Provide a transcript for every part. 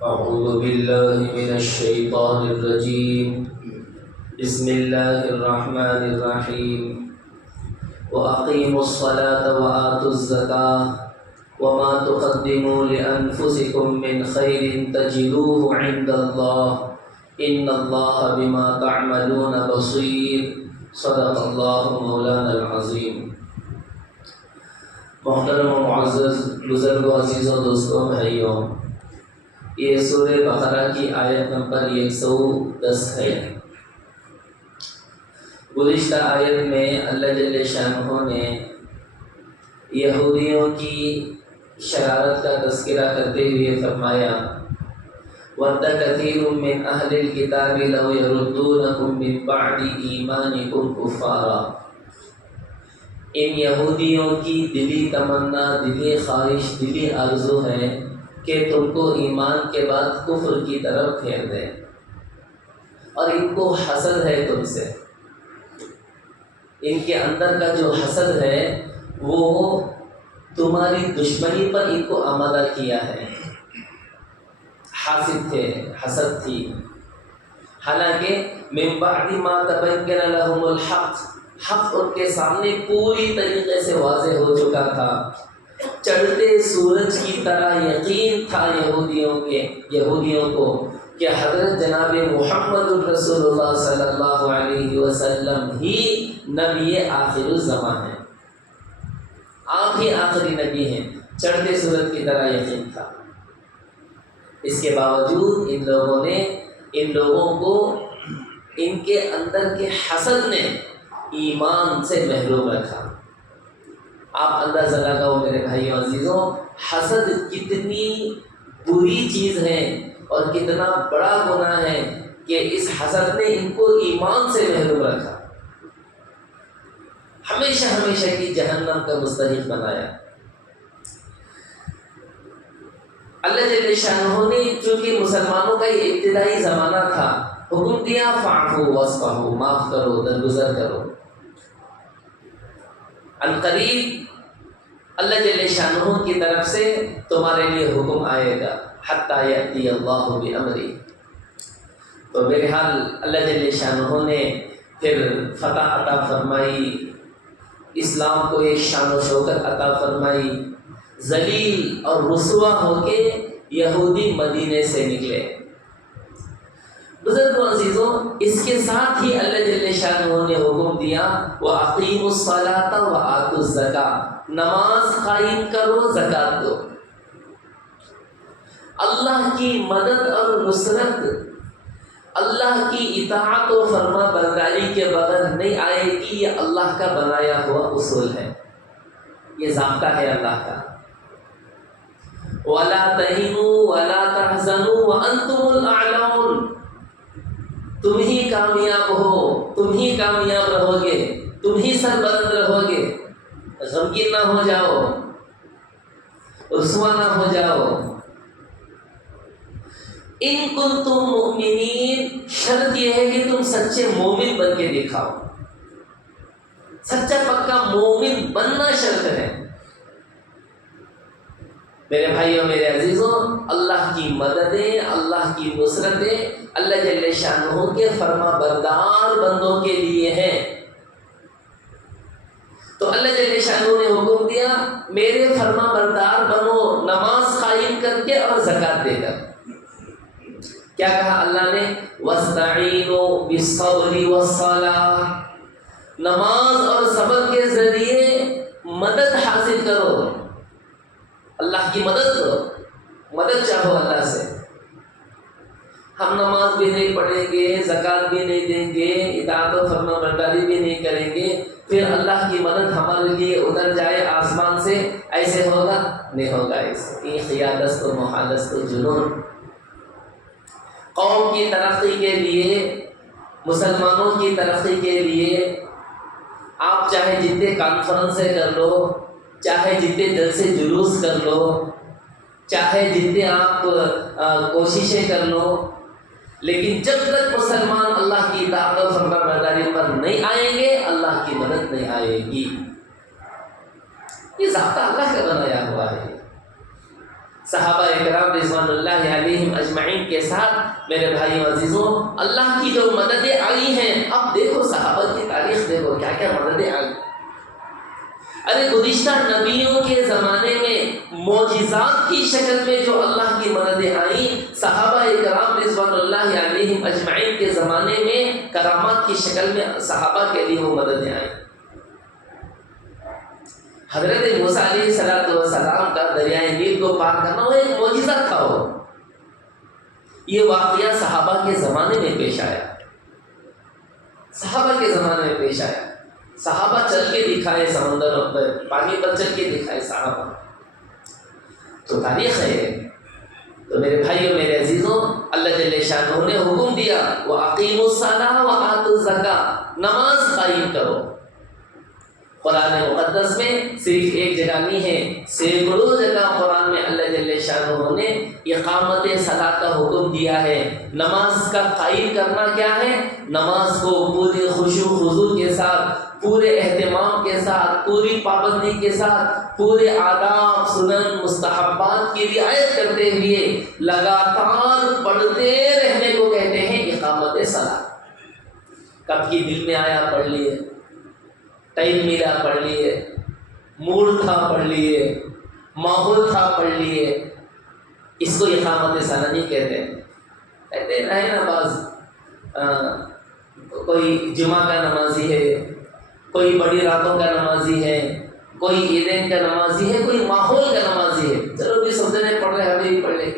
أعوذ بالله من الشيطان الرجيم. بسم الله الرحمن الرحيم. وأقيموا الصلاة وآتوا الزكاة وما تقدموا لأنفسكم من خير تجدوه عند الله إن الله بما تعملون بصير. صدق الله مولانا العظیم. محترم و معزز بزرگوں، عزیزوں، دوستوں، بھائیوں، یہ سورہ بقرہ کی آیت نمبر 110 ہے۔ گزشتہ آیت میں اللہ جل شانہ نے یہودیوں کی شرارت کا تذکرہ کرتے ہوئے فرمایا وَدَّ كَثِيرٌ مِّنْ أَهْلِ الْكِتَابِ لَوْ يَرُدُّونَكُم مِّن بَعْدِ إِيمَانِكُمْ كُفَّارًا۔ ان یہودیوں کی دلی تمنا، دلی خواہش، دلی آرزو ہے کہ تم کو ایمان کے بعد کفر کی طرف پھیر دیں، اور ان کو حسد ہے تم سے۔ ان کے اندر کا جو حسد ہے وہ تمہاری دشمنی پر ان کو آمادہ کیا ہے۔ حاسد تھے، حسد تھی، حالانکہ من بعد ما تبین لهم الحق، حق ان کے سامنے پوری طریقے سے واضح ہو چکا تھا۔ چڑھتے سورج کی طرح یقین تھا یہودیوں کو کہ حضرت جناب محمد الرسول اللہ صلی اللہ علیہ وسلم ہی نبی آخر الزمان ہیں، آپ ہی آخری نبی ہیں۔ چڑھتے سورج کی طرح یقین تھا۔ اس کے باوجود ان لوگوں کو ان کے اندر کے حسد نے ایمان سے محروم رکھا۔ آپ اندازہ لگاؤ میرے بھائیوں عزیزوں، حسد کتنی بری چیز ہے اور کتنا بڑا گناہ ہے کہ اس حسد نے ان کو ایمان سے محروم رکھا، ہمیشہ ہمیشہ کی جہنم کا مستحق بنایا۔ اللہ جل شانہ نے چونکہ مسلمانوں کا یہ ابتدائی زمانہ تھا، حکم دیا فاعفوا واصفحوا، معاف کرو، درگزر کرو۔ عنقریب اللہ جل شانہ کی طرف سے تمہارے لیے حکم آئے گا حتی یأتی اللہ بامرہ۔ تو بہرحال اللہ جل شانہ نے پھر فتح عطا فرمائی، اسلام کو ایک شان و شوکت عطا فرمائی۔ ذلیل اور رسوا ہو کے یہودی مدینے سے نکلے۔ بزرگوں عزیزوں، اس کے ساتھ ہی اللہ جل شانہ نے حکم دیا وَأَقِيمُوا الصَّلَاةَ وَآتُوا الزَّكَاةَ، نماز قائم کرو، زکوٰۃ دو۔ اللہ کی مدد اور نصرت اللہ کی اطاعت و فرما برداری کے بغیر نہیں آئے گی، یہ اللہ کا بنایا ہوا اصول ہے، یہ ضابطہ ہے اللہ کا۔ وَلَا تَهِنُوا وَلَا تَحْزَنُوا وَأَنْتُمُ الْأَعْلَوْنَ، تم ہی کامیاب ہو، تم ہی کامیاب رہو گے، تم ہی سربلند رہو گے، غمگین نہ ہو جاؤ، رسوا نہ ہو جاؤ۔ ان کنتم مؤمنین، شرط یہ ہے کہ تم سچے مومن بن کے دکھاؤ۔ سچا پکا مومن بننا شرط ہے۔ میرے بھائیوں، میرے عزیزوں، اللہ کی مددیں، اللہ کی نصرتیں اللہ جل شانہ کے فرما بردار بندوں کے لیے ہیں۔ تو اللہ جل شانہ نے حکم دیا میرے فرما بردار بنو، نماز قائم کر کے اور زکوٰۃ دے کر۔ کیا کہا اللہ نے؟ وَاسْتَعِینُوا بِالصَّبْرِ وَالصَّلَاةِ، نماز اور صبر کے ذریعے مدد حاصل کرو، اللہ کی مدد کرو، مدد چاہو اللہ سے۔ ہم نماز بھی نہیں پڑھیں گے، زکوٰۃ بھی نہیں دیں گے، اطاعت و فرما برداری بھی نہیں کریں گے، پھر اللہ کی مدد ہمارے لیے اتر جائے آسمان سے، ایسے ہوگا؟ نہیں ہوگا۔ ایسے یہ خیالت و محالت و جنون۔ قوم کی ترقی کے لیے، مسلمانوں کی ترقی کے لیے آپ چاہے جتنے کانفرنس کر لو، چاہے جتنے جلسے جلوس کر لو، چاہے جتنے آپ کوششیں کر لو، لیکن جب تک مسلمان اللہ کی اطاعت و فرما برداری پر نہیں آئیں گے، اللہ کی مدد نہیں آئے گی۔ یہ ضابطہ اللہ کا بنایا ہوا ہے۔ صحابہ اکرام رضوان اللہ علیہم اجمعین کے ساتھ میرے بھائیوں عزیزوں اللہ کی جو مددیں آئی ہیں، اب دیکھو صحابہ کی تاریخ دیکھو کیا کیا مددیں آئی۔ ارے گزشتہ نبیوں کے زمانے میں معجزات کی شکل میں جو اللہ کی مددیں آئیں، صحابہ اکرام رضوان اللہ علیہم اجمعین کے زمانے میں کرامات کی شکل میں صحابہ کے لیے وہ مددیں آئیں۔ حضرت موسیٰ علیہ السلام کا دریائے نیل کو پار کرنا وہ ایک معجزہ تھا۔ یہ واقعہ صحابہ کے زمانے میں پیش آیا، صحابہ کے زمانے میں پیش آیا۔ صحابہ چل کے دکھائے سمندر پر، پانی پر چل کے دکھائے صحابہ، تو تاریخ ہے۔ تو میرے بھائیوں میرے عزیزوں، اللہ جل شانہ نے حکم دیا وَأَقِيمُوا الصَّلَاةَ وَآتُوا الزَّكَاةَ، نماز قائم کرو۔ قرآن مقدس میں صرف ایک جگہ نہیں ہے، سینکڑوں جگہ قرآن میں اللہ جل شانہ نے اقامت صلاۃ کا حکم دیا ہے۔ نماز کا قائم کرنا کیا ہے؟ نماز کو پوری خشوع خضوع کے ساتھ، پورے اہتمام کے ساتھ، پوری پابندی کے ساتھ، پورے آداب سنن مستحبات کی رعایت کرتے ہوئے لگاتار پڑھتے رہنے کو کہتے ہیں اقامت صلاۃ۔ کب کی دل میں آیا پڑھ لیے، ٹائم ملا پڑھ لیے، موڈ تھا پڑھ لیے، ماحول تھا پڑھ لیے، اس کو اقامت صلاۃ نہیں کہتے۔ کہتے ہیں نا بعض کوئی جمعہ کا نمازی ہے، کوئی بڑی راتوں کا نمازی ہے، کوئی عیدین کا نمازی ہے، کوئی ماحول کا نمازی ہے، چلو بھی سمجھنے پڑھ رہے ہمیں بھی پڑھ لیں گے۔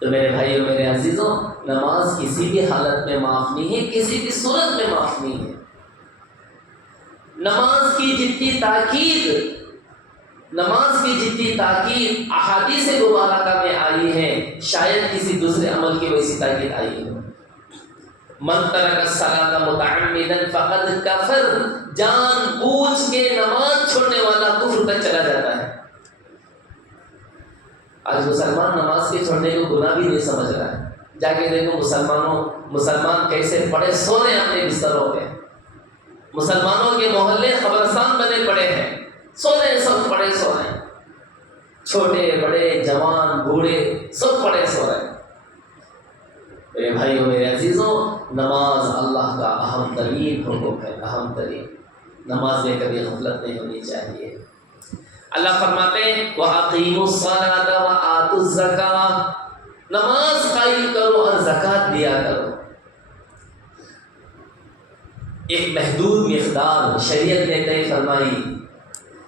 تو میرے بھائیوں میرے عزیزوں، نماز کسی بھی حالت میں معاف نہیں ہے، کسی بھی صورت میں معاف نہیں ہے۔ نماز کی جتنی تاکید احادیث مبارکہ میں آئی ہے، شاید کسی دوسرے عمل کی ویسی تاکید آئی ہے۔ من ترک الصلاۃ متعمدا فقد کفر، جان بوجھ کے نماز چھوڑنے والا کفر تک چلا جاتا ہے۔ آج مسلمان نماز کے چھوڑنے کو گناہ بھی نہیں سمجھ رہا ہے۔ جا کے دیکھو مسلمان کیسے پڑے سو رہے ہیں اپنے بستروں پہ، مسلمانوں کے محلے قبرستان بنے پڑے ہیں، سو رہے ہیں، سب پڑے سو رہے ہیں، چھوٹے بڑے جوان بوڑھے سب پڑے سو رہے ہیں۔ میرے بھائیوں میرے عزیزوں، نماز اللہ کا اہم ترین حکم ہے، اہم ترین۔ نماز میں کبھی غفلت نہیں ہونی چاہیے۔ اللہ فرماتے ہیں وَأَقِيمُوا الصَّلَاةَ وَآتُوا الزَّكَاةَ، نماز قائم کرو اور زکوٰۃ دیا کرو۔ ایک محدود مقدار شریعت نے طے فرمائی،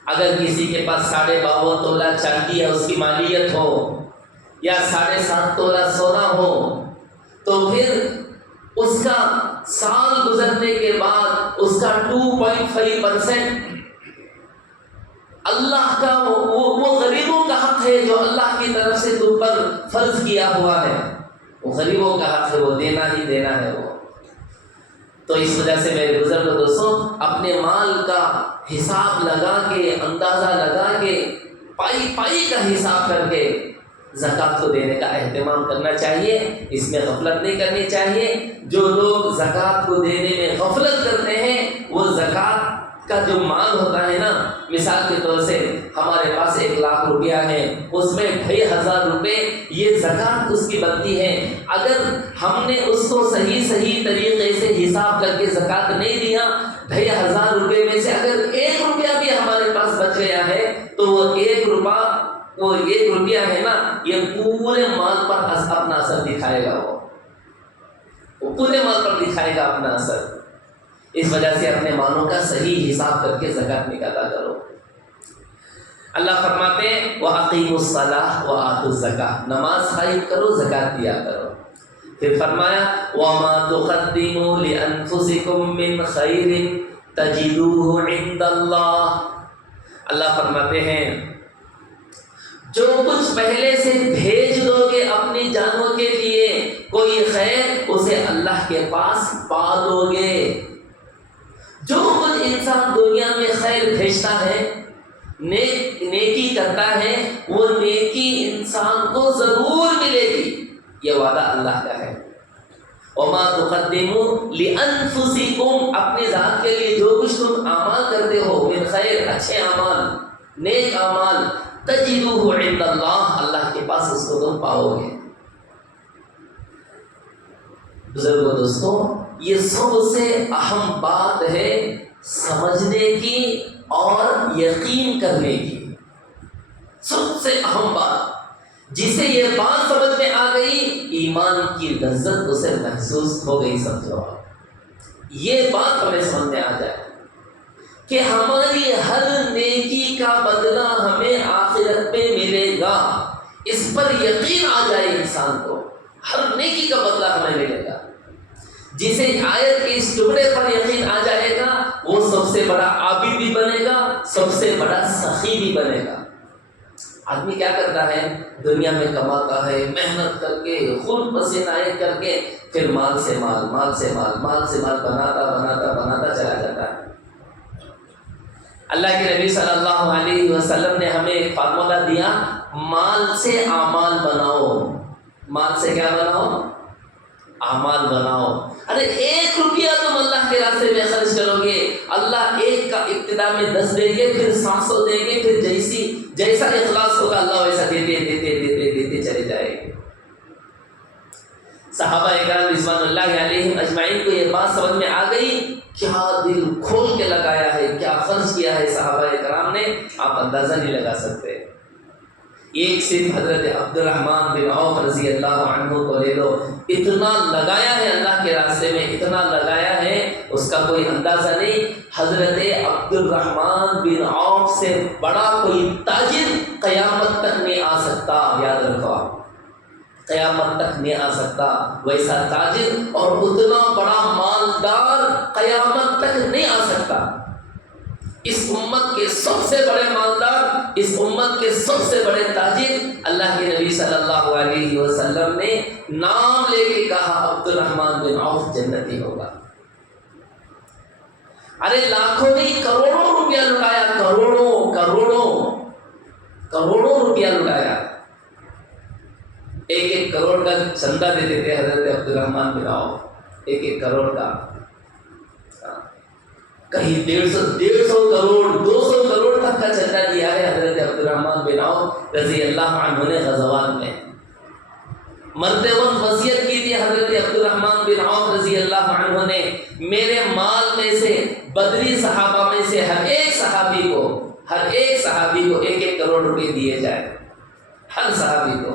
اگر کسی کے پاس 52.5 تولہ چاندی ہے، اس کی مالیت ہو، یا 7.5 تولہ سونا ہو، تو پھر اس کا سال گزرنے کے بعد اس کا 2.5% اللہ کا وہ غریبوں کا حق ہے جو اللہ کی طرف سے تم پر فرض کیا ہوا ہے، وہ غریبوں کا حق ہے، وہ دینا ہی دینا ہے وہ۔ تو اس وجہ سے میرے بزرگ دوستوں، اپنے مال کا حساب لگا کے، اندازہ لگا کے، پائی کا حساب کر کے زکوٰۃ کو دینے کا اہتمام کرنا چاہیے، اس میں غفلت نہیں کرنی چاہیے۔ جو لوگ زکوٰۃ کو دینے میں غفلت کرتے ہیں، وہ زکوٰۃ کا جو مال ہوتا ہے نا، مثال کے طور سے ہمارے پاس 1 لاکھ روپیہ ہے، اس میں 2,500 روپے یہ زکوٰۃ اس کی بنتی ہے۔ اگر ہم نے اس کو صحیح طریقے سے حساب کر کے زکوٰۃ نہیں دیا، 2,500 روپے میں سے اگر 1 روپیہ بھی ہمارے پاس بچ گیا ہے، تو وہ 1 روپیہ ہے نا، یہ پورے مال پر اپنا اثر دکھائے گا، وہ پورے مال پر دکھائے گا اپنا اثر۔ اس وجہ سے اپنے مالوں کا صحیح حساب کر کے زکوٰۃ نکالا کرو۔ اللہ فرماتے ہیں وَأَقِيمُوا الصَّلَاةَ وَآتُوا الزَّكَاةَ، نماز قائم کرو، زکوٰۃ دیا کرو۔ پھر فرمایا وَمَا تُقَدِّمُوا لِأَنفُسِكُم مِّن خَيْرٍ تَجِدُوهُ عِندَ اللَّهِ، اللہ فرماتے ہیں جو کچھ پہلے سے بھیج دو گے اپنی جانوں کے لیے کوئی خیر، اسے اللہ کے پاس پا دو گے۔ جو کچھ انسان دنیا میں خیر بھیجتا ہے، نیکی کرتا ہے، وہ نیکی انسان کو ضرور ملے گی، یہ وعدہ اللہ کا ہے۔ وَمَا تُقَدِّمُوا لِأَنفُسِكُمْ، اپنی ذات کے لیے جو کچھ تم اعمال کرتے ہو، من خیر، اچھے اعمال، نیک اعمال، تجدوہ عند اللہ، اللہ کے پاس اس کو تم پاؤ گے۔ بزرگوں دوستوں، یہ سب سے اہم بات ہے سمجھنے کی اور یقین کرنے کی۔ سب سے اہم بات، جسے یہ بات سمجھ میں آ گئی، ایمان کی لذت اسے محسوس ہو گئی۔ سمجھو یہ بات ہمیں سمجھ میں آ جائے کہ ہماری ہر نیکی کا بدلہ ہمیں آخرت میں ملے گا، اس پر یقین آ جائے انسان کو، ہر نیکی کا بدلہ ہمیں ملے گا۔ جسے آیت کے اس جملے پر یقین آ جائے گا، وہ سب سے بڑا عابد بھی بنے گا، سب سے بڑا سخی بھی بنے گا۔ آدمی کیا کرتا ہے؟ دنیا میں کماتا ہے، محنت کر کے، خون پسینہ ایک کر کے، پھر مال سے مال، مال سے مال، مال سے مال بناتا چلا جاتا ہے۔ اللہ کے نبی صلی اللہ علیہ وسلم نے ہمیں ایک فارمولا دیا، مال سے اعمال بناؤ۔ مال سے کیا بناؤ؟ اعمال بناؤ۔ ارے 1 روپیہ تم اللہ کے راستے میں خرچ کرو گے، اللہ 1 کا ابتدا میں 10 دیں گے، پھر 700 دیں گے، پھر جیسا اخلاص ہوگا اللہ ویسا دیتے چلے جائے گے۔ صحابہ اکرام رضوان اللہ علیہم اجمعین کو یہ بات سمجھ میں آ گئی، کیا دل کھول کے لگایا ہے، کیا خرچ کیا ہے صحابہ اکرام نے، آپ اندازہ نہیں لگا سکتے۔ ایک صرف حضرت عبد الرحمن بن عوف رضی اللہ عنہ کو لے لو، اتنا لگایا ہے اللہ کے راستے میں، اتنا لگایا ہے اس کا کوئی اندازہ نہیں۔ حضرت عبد الرحمن بن عوف سے بڑا کوئی تاجر قیامت تک نہیں آ سکتا، یاد رکھو، قیامت تک نہیں آ سکتا ویسا تاجر، اور اتنا بڑا مالدار قیامت تک نہیں آ سکتا۔ اس امت کے سب سے بڑے مالدار، اس امت کے سب سے بڑے تاجر، اللہ کے نبی صلی اللہ علیہ وسلم نے نام لے کے کہا عبد الرحمن بن عوف جنتی ہوگا۔ ارے لاکھوں نہیں، کروڑوں روپیہ لٹایا، کروڑوں روپیہ لٹایا۔ 1 کروڑ کا چندہ دیتے تھے حضرت عبد الرحمن بن عوف، 1 کروڑ کا، کہیں 150 کروڑ 200 کروڑ تک کا چندہ دیا ہے حضرت عبد الرحمن بن عوف رضی اللہ عنہ نے غزوات میں۔ مرتے وقت وصیت کی تھی حضرت عبد الرحمن بن عوف رضی اللہ عنہ نے، میرے مال میں سے، بدری صحابہ میں سے ہر ایک صحابی کو 1 کروڑ روپے دیے جائے، ہر صحابی کو۔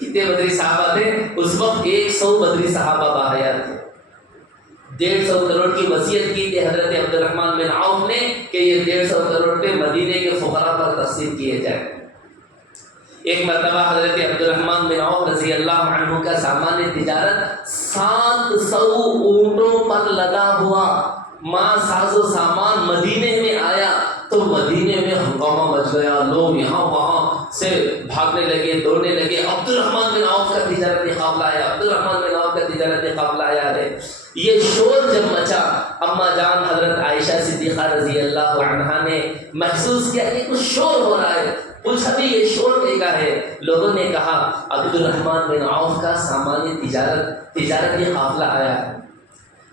کتنے بدری صحابہ تھے اس وقت؟ 100 بدری صحابہ باحیات تھے۔ 150 کروڑ کی وصیت کی تھی حضرت عبد الرحمن بن عوف نے کہ یہ 150 کروڑ روپے مدینے کے فقراء پر تقسیم کیے جائیں۔ ایک مرتبہ حضرت عبد الرحمن بن عوف رضی اللہ عنہ کا سامان تجارت 700 اونٹوں پر لدا ہوا ساز و سامان مدینے میں آیا تو مدینے میں ہنگامہ مچ گیا، لوگ یہاں وہاں سے بھاگنے لگے، دوڑنے لگے، عبد الرحمن بن عوف کا تجارتی قافلہ آیا، عبد الرحمن بن عوف کا تجارتی قافلہ آیا ہے۔ یہ شور جب مچا، اما جان حضرت عائشہ صدیقہ رضی اللہ عنہا نے محسوس کیا کہ کچھ شور ہو رہا ہے، پوچھا بھی یہ شور کا ہے؟ لوگوں نے کہا عبد الرحمن بن عوف کا سامان تجارتی قافلہ آیا ہے۔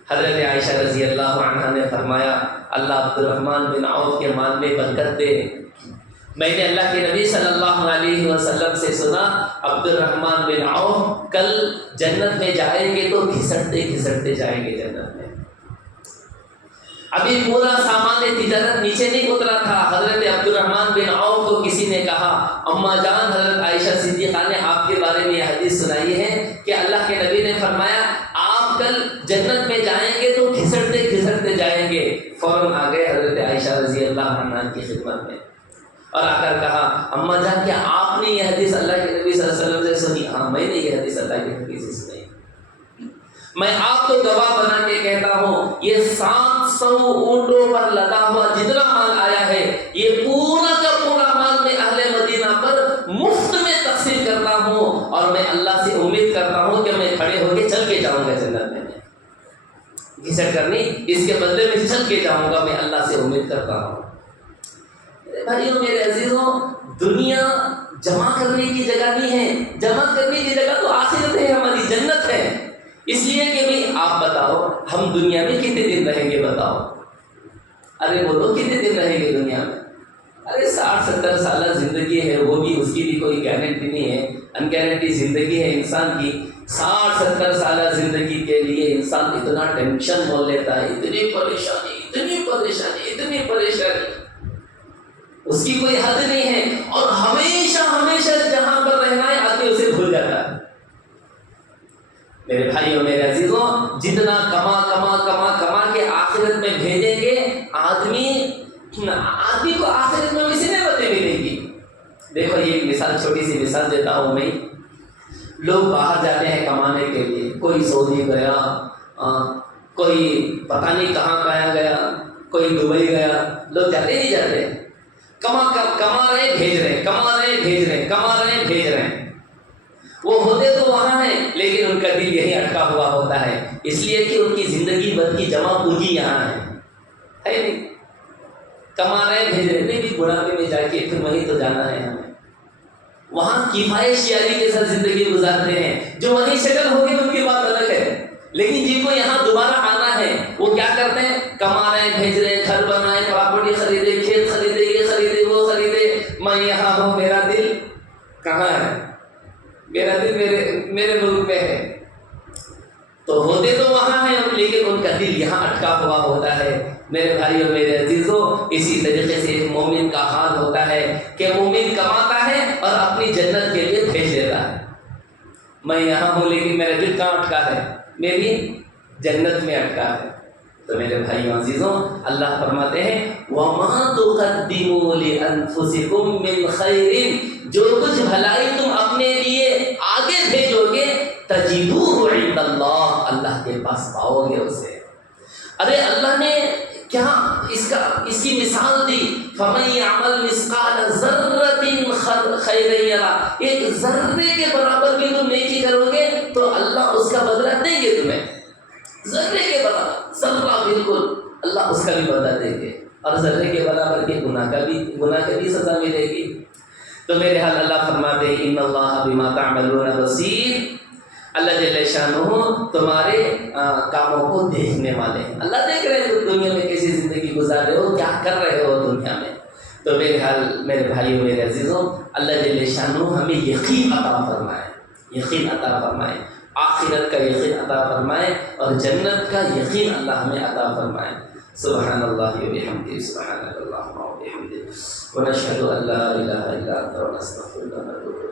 حضرت عائشہ رضی اللہ عنہا نے فرمایا اللہ عبد الرحمن بن عوف کے مال میں برکت دے۔ میں نے اللہ کے نبی صلی اللہ علیہ وسلم سے سنا عبد الرحمن بن عوف کل جنت میں جائیں گے تو گھسٹتے گھسٹتے جائیں گے جنت میں۔ ابھی پورا سامان تجارت نیچے نہیں اترا تھا، حضرت عبد الرحمن بن عوف کو کسی نے کہا اما جان حضرت عائشہ صدیقہ نے آپ کے بارے میں یہ حدیث سنائی ہے کہ اللہ کے نبی نے فرمایا آپ کل جنت میں جائیں گے تو گھسٹتے گھسٹتے جائیں گے۔ فوراً آ گئے حضرت عائشہ رضی اللہ عنہ کی خدمت میں اور آ کر کہا اما جان کیا آپ نے یہ حدیث اللہ کے نبی صلی اللہ علیہ وسلم سے سنی؟ ہاں میں نے یہ حدیث اللہ کے نبی سے سنی، میں آپ کو گواہ بنا کے کہتا ہوں یہ 700 اونٹوں پر لدا ہوا جتنا مال آیا ہے یہ پورا کا پورا مال میں اہل مدینہ پر مفت میں تقسیم کرتا ہوں، اور میں اللہ سے امید کرتا ہوں کہ میں کھڑے ہو کے چل کے جاؤں گا جنت میں، گھسٹ کرنی اس کے بدلے میں چل کے جاؤں گا، میں اللہ سے امید کرتا ہوں۔ بھائیوں میرے عزیزوں، دنیا جمع کرنے کی جگہ نہیں ہے، جمع کرنے کی جگہ تو آخرت ہے، ہماری جنت ہے۔ اس لیے کہ بھائی آپ بتاؤ ہم دنیا میں کتنے دن رہیں گے؟ بتاؤ، ارے بولو کتنے دن رہیں گے دنیا میں؟ ارے 60-70 سالہ زندگی ہے، وہ بھی اس کی بھی کوئی گارنٹی نہیں ہے، ان گارنٹی زندگی ہے انسان کی۔ 60-70 سالہ زندگی کے لیے انسان اتنا ٹینشن مول لیتا ہے، اتنی پریشانی اتنی پریشانی اتنی پریشانی، اس کی کوئی حد نہیں ہے، اور ہمیشہ ہمیشہ جہاں پر رہنا ہے آدمی اسے بھول جاتا ہے۔ میرے بھائیوں میرے عزیزوں، جتنا کما کما کما کما کے آخرت میں بھیجیں گے، آدمی کو آخرت میں اسی نعمتیں ملے گی۔ دیکھو یہ مثال، چھوٹی سی مثال دیتا ہوں میں۔ لوگ باہر جاتے ہیں کمانے کے لیے، کوئی سعودی گیا، کوئی پتہ نہیں کہاں گیا، کوئی دبئی گیا، لوگ جاتے نہیں جاتے، کما رہے بھیج رہے، کما رہے بھیج رہے، کما رہے بھیج رہے۔ وہ ہوتے تو وہاں ہیں لیکن ان کا دل یہی اٹکا ہوا ہوتا ہے، اس لیے کہ ان کی زندگی بھر کی جمع پونجی یہاں ہے نہیں۔ کما رہے بھیج رہے، نہیں بھی بڑھاپے میں جا کے پھر وہیں تو جانا ہے ہمیں۔ وہاں کفایت شیاری کے ساتھ زندگی گزارتے ہیں، جو وہیں سیٹل ہو گئے ان کی بات الگ ہے، لیکن جن کو یہاں دوبارہ آنا ہے وہ کیا کرتے ہیں؟ کما رہے بھیج رہے، گھر بنائے، پراپرٹی خریدے، کھیت خریدے، یہ خریدے وہ خریدے، میں یہاں ہوں، میرا دل کہاں ہے؟ میرا دل میرے ملک میں ہے۔ تو ہوتے تو وہاں ہیں لیکن ان کا دل یہاں اٹکا ہوا ہوتا ہے۔ میرے بھائیوں میرے عزیزوں، اسی طریقے سے ایک مومن کا حال ہوتا ہے کہ مومن کماتا ہے اور اپنی جنت کے لیے بھیج دیتا ہے۔ میں یہاں ہوں لیکن میرا دل کہاں اٹکا ہے؟ میری جنت میں اٹکا ہے۔ تو میرے بھائیوں عزیزوں، اللہ فرماتے ہیں وَمَا تُقَدِّمُوا لِأَنفُسِكُم مِّنْ خَيْرٍ، جو کچھ بھلائی تم اپنے لیے آگے بھیجو گے تَجِدُوهُ عِندَ اللَّهِ، اللہ کے پاس پاؤ گے اسے۔ ارے اللہ نے کیا اس کی مثال دی، فَمَن يَعْمَلْ مِثْقَالَ ذَرَّةٍ خَيْرًا يَرَهُ، ایک ذرے کے برابر بھی تم نیکی کرو گے تو اللہ اس کا بدلہ دیں گے تمہیں، ذرے کے برابر، ذرہ بالکل اللہ اس کا بھی بدلہ دیں گے، اور ذرے کے برابر کے گناہ کا بھی سزا ملے گی۔ تو میرے حال اللہ فرماتے ہیں ان اللہ بما تعملون بصیر، اللہ جل شانہ تمہارے کاموں کو دیکھنے والے ہیں۔ اللہ دیکھ رہے ہیں تم دنیا میں کیسی زندگی گزار رہے ہو، کیا کر رہے ہو دنیا میں۔ تو میرے حال میرے بھائیوں میرے عزیزوں، اللہ جل شانہ ہمیں یقین عطا فرمائے، یقین عطا فرمائے، آخرت کا یقین عطا فرمائے، اور جنت کا یقین اللہ ہمیں عطا فرمائے۔ سبحان اللہ وبحمدہ، سبحانک اللہم وبحمدک، ونشہد ان لا الہ الا انت، ونستغفرک ونتوب الیک۔